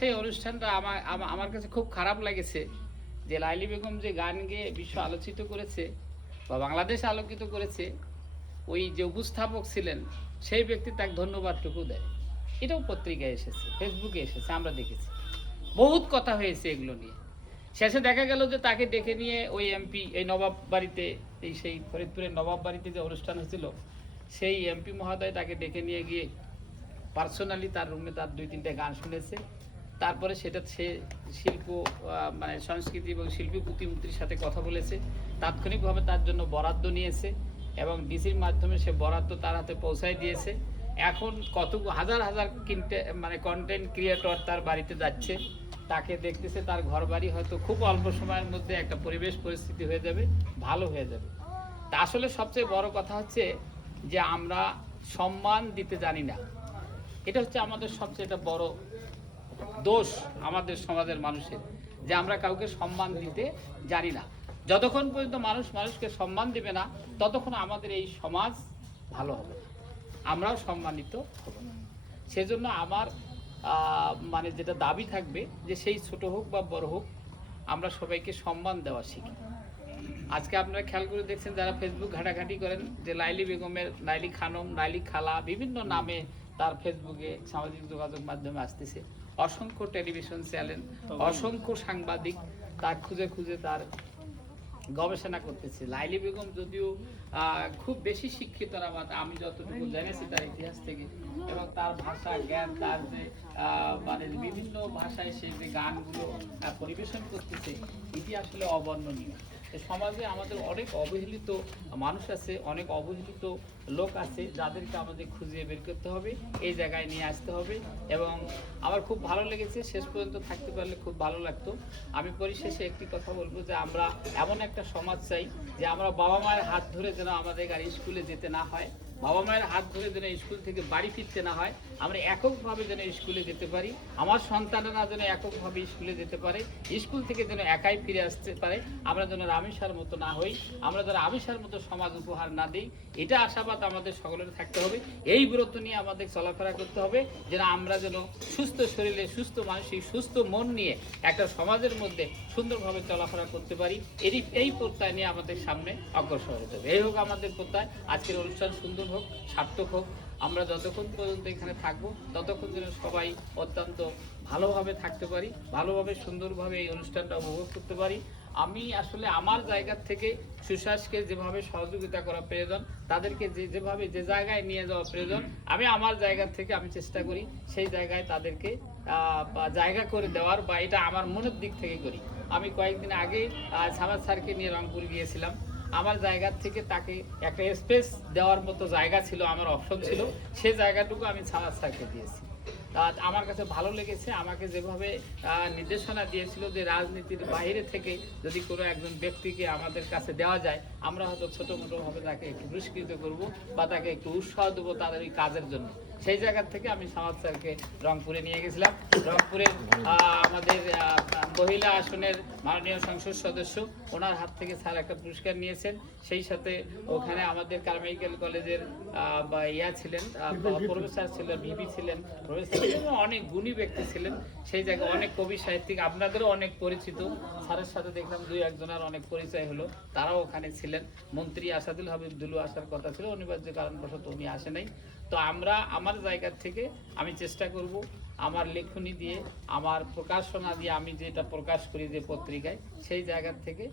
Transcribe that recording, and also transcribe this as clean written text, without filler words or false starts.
সেই অনুষ্ঠানটা আমার কাছে খুব খারাপ লেগেছে যে লাইলি বেগম যে গান গেয়ে বিশ্ব আলোচিত করেছে বা বাংলাদেশ আলোকিত করেছে, ওই যে উপস্থাপক ছিলেন সেই ব্যক্তি তাকে ধন্যবাদটুকু দেয়। এটাও পত্রিকায় এসেছে, ফেসবুকে এসেছে, আমরা দেখেছি। বহুত কথা হয়েছে এগুলো নিয়ে। শেষে দেখা গেল যে তাকে ডেকে নিয়ে ওই এমপি এই নবাব বাড়িতে, এই সেই ফরিদপুরের নবাব বাড়িতে যে অনুষ্ঠান হয়েছিল, সেই এমপি মহোদয় তাকে ডেকে নিয়ে গিয়ে পার্সোনালি তার রুমে তার 2-3টা গান শুনেছে। তারপরে সেটা সে শিল্প মানে সংস্কৃতি এবং শিল্পী প্রতিমন্ত্রীর সাথে কথা বলেছে, তাৎক্ষণিকভাবে তার জন্য বরাদ্দ নিয়েছে এবং ডিসির মাধ্যমে সে বরাদ্দ তার হাতে পৌঁছায় দিয়েছে। এখন কত হাজার হাজার মানে কন্টেন্ট ক্রিয়েটর তার বাড়িতে যাচ্ছে, তাকে দেখতেছে। তার ঘর বাড়ি হয়তো খুব অল্প সময়ের মধ্যে একটা পরিবেশ পরিস্থিতি হয়ে যাবে, ভালো হয়ে যাবে। তা আসলে সবচেয়ে বড় কথা হচ্ছে যে আমরা সম্মান দিতে জানি না। এটা হচ্ছে আমাদের সবচেয়ে একটা বড় দোষ আমাদের সমাজের মানুষের, যে আমরা কাউকে সম্মান দিতে জানি না। যতক্ষণ পর্যন্ত মানুষ মানুষকে সম্মান দিবে না, ততক্ষণ আমাদের এই সমাজ ভালো হবে, আমরাও সম্মানিত হব না। সেজন্য আমার মানে যেটা দাবি থাকবে যে সেই ছোট হোক বা বড় হোক, আমরা সবাইকে সম্মান দেওয়া শিখি। আজকে আপনারা খেয়াল করে দেখছেন যারা ফেসবুক ঘাটাঘাটি করেন, যে লাইলি বেগমের লাইলি খানম, লাইলি খালা বিভিন্ন নামে তার ফেসবুকে সামাজিক যোগাযোগ মাধ্যমে আসতেছে। অসংখ্য টেলিভিশন চ্যানেল, অসংখ্য সাংবাদিক তার খুঁজে খুঁজে তার গবেষণা করতেছে। লাইলি বেগম যদিও খুব বেশি শিক্ষিত না, আমি যতটুকু জেনেছি তার ইতিহাস থেকে, এবং তার ভাষা জ্ঞান, তার যে মানে বিভিন্ন ভাষায় সে যে গানগুলো পরিবেশন করতেছে, এটি আসলে অবর্ণনীয়। সমাজে আমাদের অনেক অবহেলিত মানুষ আছে, অনেক অবহেলিত লোক আছে, যাদেরকে আমাদের খুঁজে বের করতে হবে, এই জায়গায় নিয়ে আসতে হবে। এবং আমার খুব ভালো লেগেছে, শেষ পর্যন্ত থাকতে পারলে খুব ভালো লাগতো। আমি পরিশেষে একটি কথা বলবো যে আমরা এমন একটা সমাজ চাই যে আমরা বাবা মায়ের হাত ধরে যেন আমাদের আর স্কুলে যেতে না হয়, বাবা মায়ের হাত ধরে যেন স্কুল থেকে বাড়ি ফিরতে না হয়, আমরা এককভাবে যেন স্কুলে যেতে পারি, আমার সন্তানেরা যেন এককভাবে স্কুলে যেতে পারে, স্কুল থেকে যেন একাই ফিরে আসতে পারে, আমরা যেন রামেশার মতো না হই, আমরা যেন রামেশার মতো সমাজ উপহার না দিই। এটা আশাবাদ আমাদের সকলের থাকতে হবে। এই ব্রত নিয়ে আমাদের চলাফেরা করতে হবে, যেন আমরা যেন সুস্থ শরীরে, সুস্থ মানসিক, সুস্থ মন নিয়ে একটা সমাজের মধ্যে সুন্দরভাবে চলাফেরা করতে পারি। এই প্রত্যয় নিয়ে আমাদের সামনে অগ্রসর হতে হবে। এই হোক আমাদের প্রত্যয়। আজকের অনুষ্ঠান সুন্দর হোক, সার্থক হোক। আমরা যতক্ষণ পর্যন্ত এখানে থাকবো, ততক্ষণ যেন সবাই অত্যন্ত ভালোভাবে থাকতে পারি, ভালোভাবে সুন্দরভাবে এই অনুষ্ঠানটা উপভোগ করতে পারি। আমি আসলে আমার জায়গা থেকে সুশাসকে যেভাবে সহযোগিতা করা প্রয়োজন, তাদেরকে যেভাবে যে জায়গায় নিয়ে যাওয়া প্রয়োজন, আমি আমার জায়গা থেকে আমি চেষ্টা করি সেই জায়গায় তাদেরকে জায়গা করে দেওয়ার, বা এটা আমার মনের দিক থেকে করি। আমি কয়েকদিন আগে সামাদ স্যারকে নিয়ে রংপুর গিয়েছিলাম। আমার জায়গার থেকে তাকে একটা স্পেস দেওয়ার মতো জায়গা ছিল, আমার অপশন ছিল, সেই জায়গাটুকু আমি সামাদ স্যারকে দিয়েছি। আমার কাছে ভালো লেগেছে। আমাকে যেভাবে নির্দেশনা দিয়েছিল যে রাজনীতির বাইরে থেকে যদি কোনো একজন ব্যক্তিকে আমাদের কাছে দেওয়া যায়, আমরা হয়তো ছোটো মোটোভাবে তাকে একটু পুরস্কৃত করবো বা তাকে একটু উৎসাহ দেবো তাদের এই কাজের জন্য। সেই জায়গা থেকে আমি সামাদ স্যারকে রংপুরে নিয়ে গেছিলাম। রংপুরের আমাদের মহিলা আসনের মাননীয় সংসদ সদস্য, ওনার হাত থেকে স্যার একটা পুরস্কার নিয়েছেন। সেই সাথে ওখানে আমাদের কারমাইকেল কলেজের ছিলেন, প্রফেসর ছিলেন, ভিপি ছিলেন, অনেক গুণী ব্যক্তি ছিলেন। সেই জায়গায় অনেক কবি সাহিত্যিক, আপনাদেরও অনেক পরিচিত, স্যারের সাথে দেখলাম 2-1 জনের অনেক পরিচয় হলো, তারাও ওখানে ছিলেন। মন্ত্রী আসাদুল হাবিব দুলু আসার কথা ছিল, অনিবার্য কারণবশত উনি আসে নাই। তো আমরা আমার জায়গা থেকে আমি চেষ্টা করব আমার লেখনী দিয়ে, আমার প্রকাশনা দিয়ে, আমি যেটা প্রকাশ করি যে পত্রিকায়, সেই জায়গা থেকে